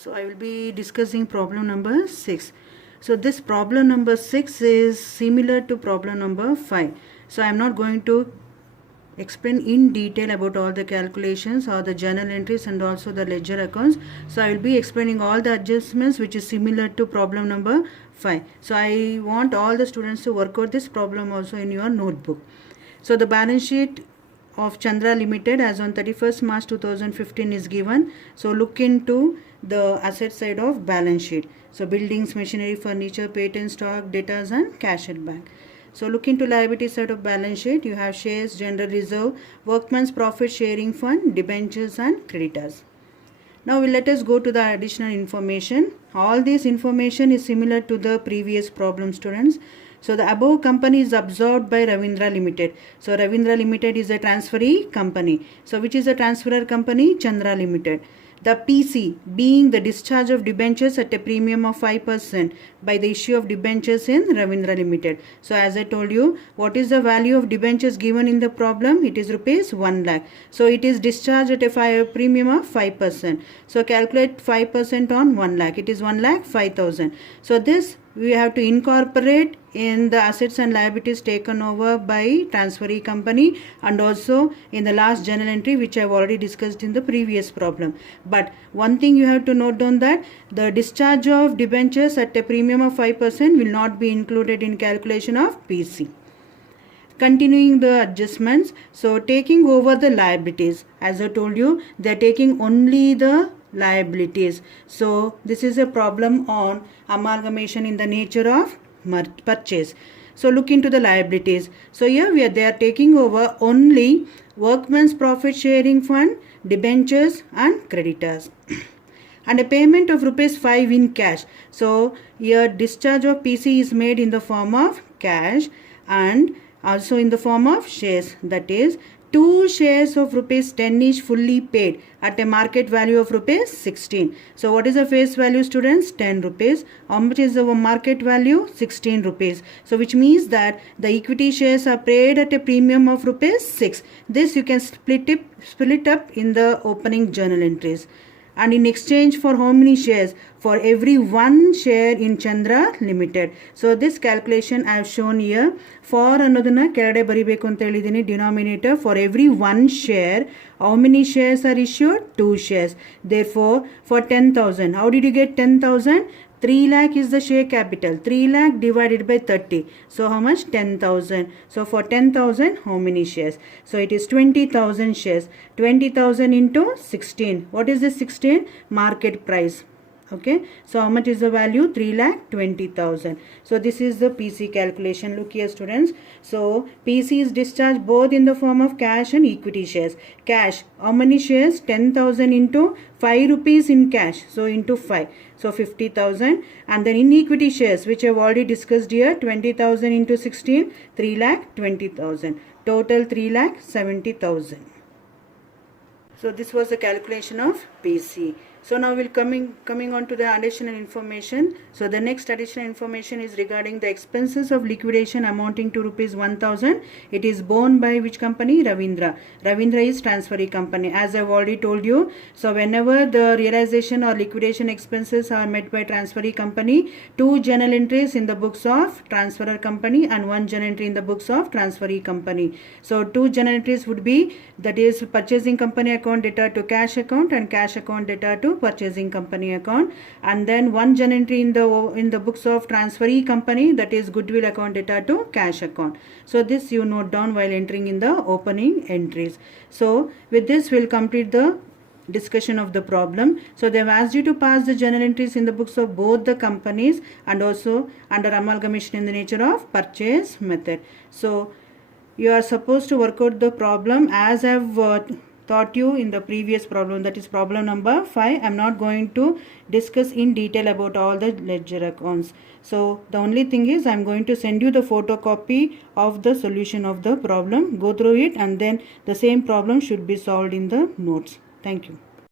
So I will be discussing problem number 6. So this problem number 6 is similar to problem number 5. So I am not going to explain in detail about all the calculations or the journal entries and also the ledger accounts. So I will be explaining all the adjustments which is similar to problem number 5. So I want all the students to work out this problem also in your notebook. So the balance sheet of Chandra Limited as on 31st March 2015 is given. So look into the asset side of balance sheet. So buildings, machinery, furniture, patent stock, debtors and cash at bank. So look into liability side of balance sheet. You have shares, general reserve, workman's profit sharing fund, debentures and creditors. Now let us go to the additional information. All this information is similar to the previous problem, students. So the above company is absorbed by Ravindra Limited. So Ravindra Limited is a transferee company. So which is a transferor company? Chandra Limited. The PC being the discharge of debentures at a premium of 5% by the issue of debentures in Ravindra Limited. So as I told you, what is the value of debentures given in the problem? It is rupees 1 lakh. So it is discharged at a premium of 5%. So calculate 5% on 1 lakh. It is 1 lakh 5,000. So this we have to incorporate in the assets and liabilities taken over by transferee company and also in the last journal entry which I have already discussed in the previous problem. But one thing you have to note down that the discharge of debentures at a premium of 5% will not be included in calculation of PC. Continuing the adjustments, so taking over the liabilities, as I told you, they are taking only the liabilities. So this is a problem on amalgamation in the nature of purchase. So look into the liabilities. So here they are taking over only workman's profit sharing fund, debentures and creditors. And a payment of rupees 5 in cash. So here discharge of PC is made in the form of cash and also in the form of shares, that is 2 shares of rupees 10 each fully paid at a market value of rupees 16. So what is the face value, students? 10 rupees. How much is the market value? 16 rupees. So which means that the equity shares are paid at a premium of rupees 6. This you can split up in the opening journal entries. And in exchange for how many shares? For every 1 share in Chandra Limited. So this calculation I have shown here. For another denominator, for every 1 share, how many shares are issued? 2 shares. Therefore, for 10,000, how did you get 10,000? 3 lakh is the share capital. 3 lakh divided by 30. So how much? 10,000. So for 10,000, how many shares? So it is 20,000 shares. 20,000 into 16. What is the 16? Market price. Okay. So how much is the value? 3,20,000. So this is the PC calculation. Look here, students. So PC is discharged both in the form of cash and equity shares. Cash. How many shares? 10,000 into 5 rupees in cash. So into 5. So 50,000. And then in equity shares, which I have already discussed here, 20,000 into 16, 3,20,000. Total 3,70,000. So this was the calculation of PC. So now we'll coming on to the additional information. So the next additional information is regarding the expenses of liquidation amounting to rupees 1,000. It is borne by which company? Ravindra. Ravindra is transferee company, as I've already told you. So whenever the realization or liquidation expenses are met by transferee company, 2 journal entries in the books of transferor company and 1 journal entry in the books of transferee company. So 2 journal entries would be, that is purchasing company account debtor to cash account and cash account debtor to purchasing company account, and then 1 journal entry in the books of transferee company, that is goodwill account debtor to cash account. So this you note down while entering in the opening entries. So with this we'll complete the discussion of the problem. So they have asked you to pass the journal entries in the books of both the companies and also under amalgamation in the nature of purchase method. So you are supposed to work out the problem as I have taught you in the previous problem, that is problem number 5. I am not going to discuss in detail about all the ledger accounts. So the only thing is I am going to send you the photocopy of the solution of the problem. Go through it and then the same problem should be solved in the notes. Thank you.